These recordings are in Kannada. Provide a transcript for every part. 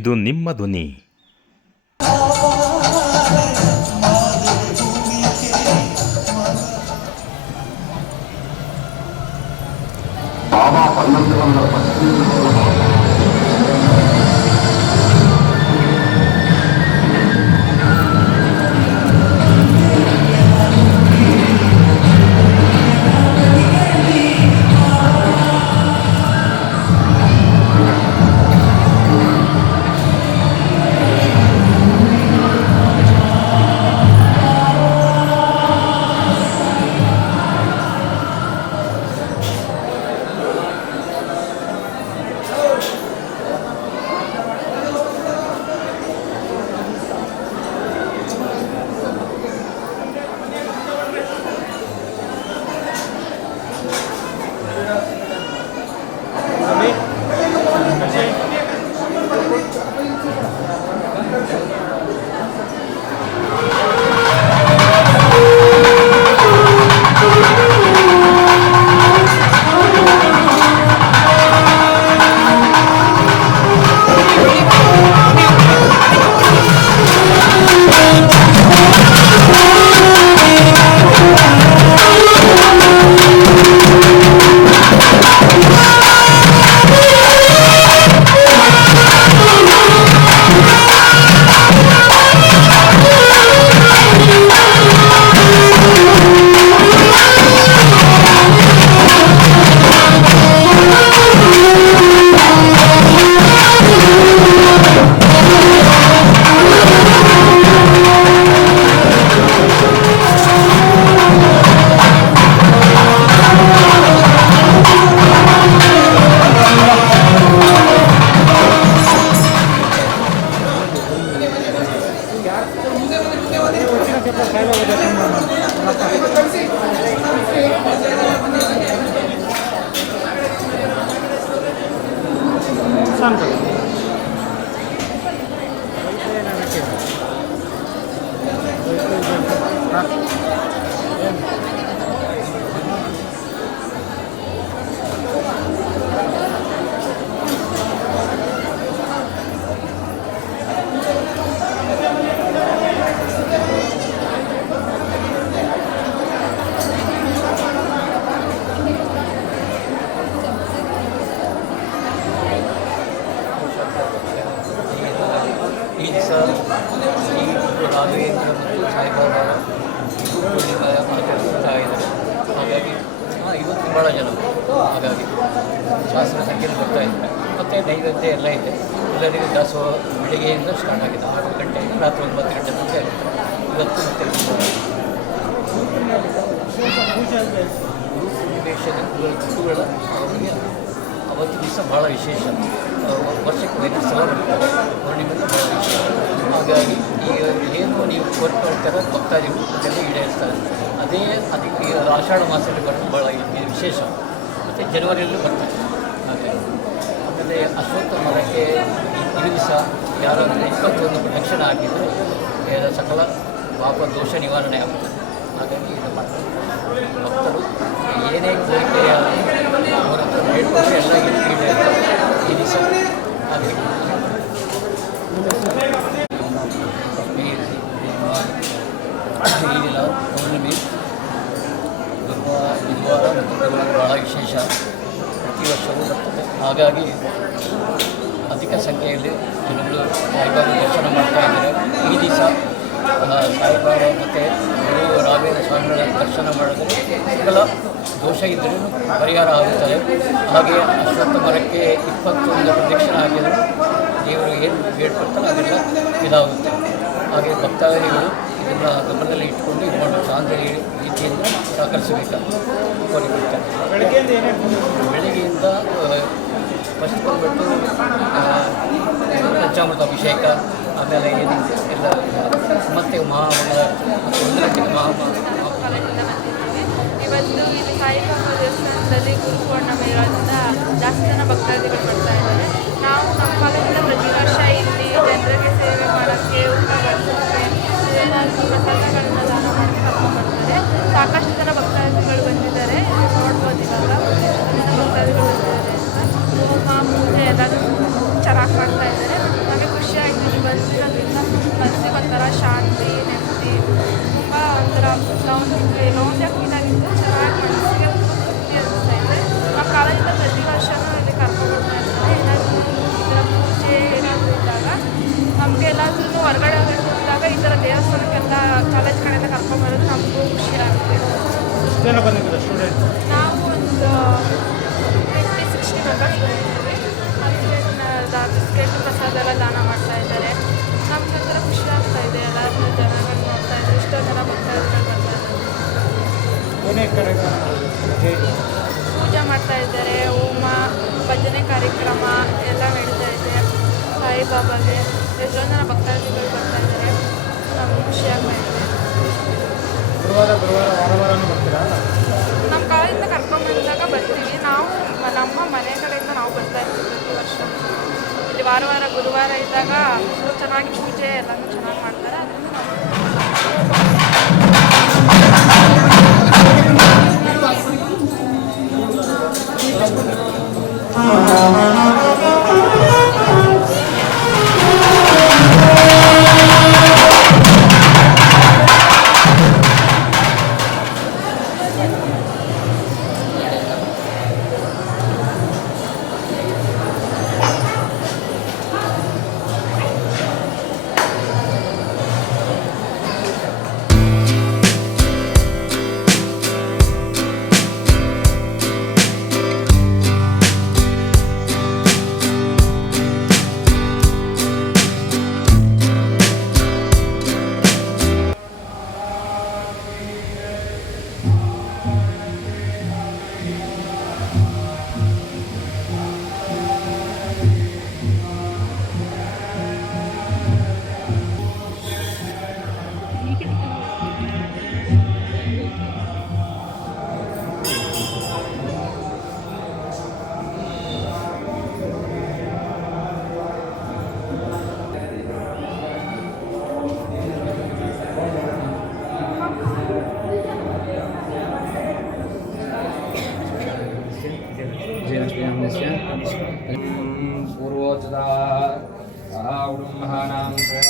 ಇದು ನಿಮ್ಮ ಧ್ವನಿ. ಈ ದಿವಸ ಈ ರಾಘವೇಂದ್ರ ಮತ್ತು ಸಾಯಿಬಾಬಾ ಆಚರಿಸ್ತಾ ಇದ್ದಾರೆ. ಹಾಗಾಗಿ ಇವತ್ತು ಭಾಳ ಜನ, ಹಾಗಾಗಿ ಶಾಸ್ತ್ರ ಸಂಖ್ಯೆಯಲ್ಲಿ ಬರ್ತಾ ಇದ್ದಾರೆ. ಮತ್ತು ನೈವೇದ್ಯ ಎಲ್ಲ ಇದೆ. ಎಲ್ಲರಿಗೂ ದಾಸೋಹ ಬೆಳಿಗ್ಗೆಯಿಂದ ಸ್ಟಾರ್ಟ್ ಆಗಿದೆ. 6 ಗಂಟೆಯಿಂದ ರಾತ್ರಿ 9 ಗಂಟೆ ತನಕ ಇರುತ್ತೆ. ಇವತ್ತು ಮತ್ತು ಗುರುಗಳ ಅವರಿಗೆ ಅವತ್ತು ದಿವಸ ಭಾಳ ವಿಶೇಷ. ವರ್ಷಕ್ಕೆ 5 ಸಲ ಬರ್ತಾರೆ. ಪೂರ್ಣಿಮೆಲ್ಲ ಭಾಳ ವಿಶೇಷ. ಹಾಗಾಗಿ ಈಗ ಏನು ನೀವು ಕೋರ್ಕೊಳ್ತಾರೆ ಭಕ್ತಾದಿಗಳು ಅದೆಲ್ಲ ಈಡೇರಿಸ್ತಾರೆ. ಅದಕ್ಕೆ ಆಷಾಢ ಮಾಸದಲ್ಲಿ ಬರೋದು ಭಾಳ ವಿಶೇಷ. ಮತ್ತು ಜನವರಿಯಲ್ಲೂ ಬರ್ತಾರೆ. ಹಾಗಾಗಿ ಆಮೇಲೆ ಅಶ್ವತ್ಥ ಮರಕ್ಕೆ ಈ ದಿವಸ ಯಾರಾದರೆ 21 ಪ್ರದಕ್ಷಿಣೆ ಹಾಕಿದರೆ ಸಕಲ ಪಾಪ ದೋಷ ನಿವಾರಣೆ ಆಗುತ್ತದೆ. ಹಾಗಾಗಿ ಇದು ಮಾಡ್ತಾರೆ. ಭಕ್ತರು ಏನೇ ಕೋರಿಕೆಯ ಅವರ ಹತ್ರ ಬೇಡ್ಕೊಂಡ್ರೆ ಎಲ್ಲ ಈಡೇರ್ತಾರೆ ಈ ದಿವಸ. ಹಾಗೆ ಈ ದಿನ ಪೌರ್ಣಿಮೆ ಬುಧವಾರ ಮತ್ತು ಭಾಳ ವಿಶೇಷ. ಪ್ರತಿ ವರ್ಷವೂ ಬರ್ತದೆ. ಹಾಗಾಗಿ ಅಧಿಕ ಸಂಖ್ಯೆಯಲ್ಲಿ ಜನಗಳು ಸಾಯಿಬಾಬಾ ದರ್ಶನ ಮಾಡ್ತಾ ಇದ್ದಾರೆ. ಈ ದಿವಸ ಸಾಯಿಬಾಬಾ ಮತ್ತು ಗುರು ರಾಘವೇಂದ್ರ ಸ್ವಾಮಿಗಳ ದರ್ಶನ ಮಾಡಿದರೆ ಸಕಲ ದೋಷ ಇದ್ದರೂ ಪರಿಹಾರ ಆಗುತ್ತದೆ. ಹಾಗೆ ಅಶ್ವತ್ಥ ಮರಕ್ಕೆ 21 ಪ್ರದಕ್ಷಿಣೆ ಹಾಕಿದರೆ ದೇವರು ಏನು ಬೇಡ್ಕೊಳ್ತಾರೆ ಅದೆಲ್ಲ ಇದಾಗುತ್ತೆ. ಹಾಗೆ ಭಕ್ತಾದಿಗಳು ಇದನ್ನು ಗಮನದಲ್ಲಿ ಇಟ್ಕೊಂಡು ಇದು ಮಾಡಬೇಕು. ಶಾಂತ ರೀತಿಯಿಂದ ಸಹಕರಿಸಬೇಕಂತ ಕೋರಿಕೊಳ್ತಾರೆ. ಬೆಳಗ್ಗೆಯಿಂದ ಫಸ್ಟ್ ಬಂದುಬಿಟ್ಟು ಪಂಚಾಮೃತ ಅಭಿಷೇಕ, ಆಮೇಲೆ ಏನು ಎಲ್ಲ ಮತ್ತೆ ಮಹಾಮಂಗಳ ಮತ್ತು 1 ಗಂಟೆಗೆ ಇವತ್ತು ಇಲ್ಲಿ ಸಾಯಿಬಾಬಾ ದೇವಸ್ಥಾನದಲ್ಲಿ ಗುರು ಪೌರ್ಣಮೆ ಇರೋದ್ರಿಂದ ಜಾಸ್ತಿ ಜನ ಭಕ್ತಾದಿಗಳು ಬರ್ತಾ ಇದ್ದಾರೆ. ನಾವು ನಮ್ಮ ಕಾಲದಿಂದ ಪ್ರತಿ ವರ್ಷ ಇಲ್ಲಿ ಜನರಿಗೆ ಸೇವೆ ಮಾಡೋಕ್ಕೆ, ಊಟ ಬಡಿಸೋಕ್ಕೆ, ಏನಾದರೂ ಪ್ರಸಾದಗಳನ್ನ ದಾನ ಮಾಡೋಕ್ಕೆ ಕರ್ಕೊಂಡ್ಬರ್ತಾರೆ. ಸಾಕಷ್ಟು ಜನ ಭಕ್ತಾದಿಗಳು ಬಂದಿದ್ದಾರೆ. ನೋಡ್ಬೋದು ಇವಾಗ ಭಕ್ತಾದಿಗಳು ಬಂದಿದ್ದಾರೆ ಅಂತ ಹೋಮ ಪೂಜೆ ಎಲ್ಲರೂ ಚೆನ್ನಾಗಿ ಮಾಡ್ತಾ ಇದ್ದಾರೆ. ಹಾಗೆ ಲೌಂಜ ಕ್ಲೀನಾಗಿತ್ತು, ಚೆನ್ನಾಗಿ ಮನಸ್ಸಿಗೆ ತೃಪ್ತಿ ಅನಿಸ್ತಾ ಇದೆ. ನಮ್ಮ ಕಾಲೇಜಿಂದ ಪ್ರತಿ ವರ್ಷವೂ ಇಲ್ಲಿ ಕರ್ಕೊಂಡ್ಬರ್ತಾ ಇರ್ತಾರೆ. ಏನಾದರೂ ಈ ಥರ ಪೂಜೆ ಏನಾದರೂ ಇದ್ದಾಗ ನಮಗೆ ಎಲ್ಲಾದ್ರೂ ಹೊರಗಡೆ ಹೋದಾಗ ಈ ಥರ ದೇವಸ್ಥಾನಕ್ಕೆಲ್ಲ ಕಾಲೇಜ್ ಕಡೆಯಿಂದ ಕರ್ಕೊಂಡ್ಬರೋದು ನಮಗೂ ಖುಷಿ ಆಗುತ್ತೆ. ಎಷ್ಟು ಜನ ಬಂದಿದ್ದಾರೆ ಸ್ಟೂಡೆಂಟ್? ನಾವು ಒಂದು 50-60 ಮೆಂಬರ್ಸ್ ಬಂದಿದ್ದೀವಿ. ಬಿಸ್ಕೆಟ್ ಪ್ರಸಾದ ಎಲ್ಲ ದಾನ ಮಾಡ್ತಾ ಇದ್ದಾರೆ. ನಮ್ಗೆ ಒಂಥರ ಖುಷಿ ಆಗ್ತಾ ಇದೆ. ಎಲ್ಲರೂ ಜನಗಳು ನೋಡ್ತಾ ಇದ್ದಾರೆ, ಇಷ್ಟೋ ಜನ ಭಕ್ತಾದಿಗಳು ಬರ್ತಾ ಇದ್ದಾರೆ, ಪೂಜೆ ಮಾಡ್ತಾ ಇದ್ದಾರೆ, ಹೋಮ ಭಜನೆ ಕಾರ್ಯಕ್ರಮ ಎಲ್ಲ ನಡೀತಾ ಇದೆ. ಸಾಯಿಬಾಬಾಗೆ ಎಷ್ಟೊಂದು ಜನ ಭಕ್ತಾದಿಗಳು ಬರ್ತಾ ಇದ್ದಾರೆ. ನಮ್ಗೆ ಖುಷಿ ಆಗ್ತಾ ಇದೆ. ವಾರನೂ ಬರ್ತೀರಾ? ನಮ್ಮ ಕಾಲೇಜಿಂದ ಕರ್ಕೊಂಡ್ಬಂದಾಗ ಬರ್ತೀವಿ. ನಾವು ನಮ್ಮ ಮನೆ ಕಡೆಯಿಂದ ನಾವು ಬರ್ತಾ ಇರ್ತೀವಿ ಪ್ರತಿ ವರ್ಷ. ಇಲ್ಲಿ ವಾರ ಗುರುವಾರ ಇದ್ದಾಗ ಚೆನ್ನಾಗಿ ಪೂಜೆ ಎಲ್ಲನೂ ಚೆನ್ನಾಗಿ ಮಾಡ್ತಾರೆ. पूर्वोच्चता महानां सत्यम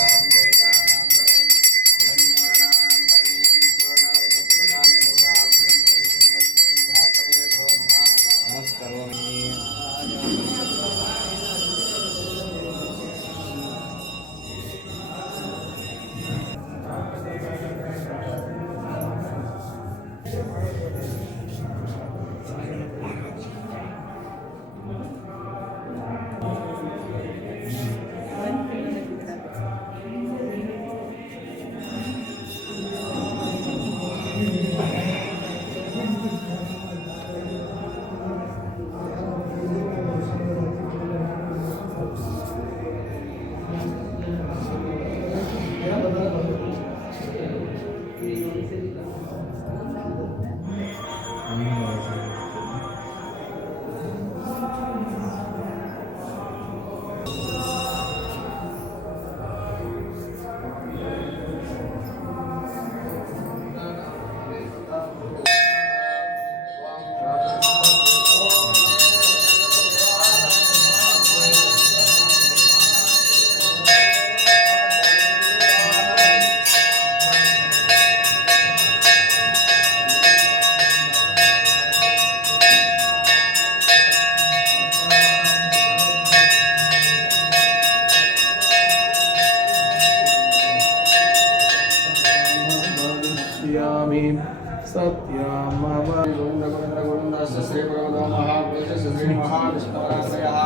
श्री भगवतो महापुरुष श्री महाविष्णुराश्रयः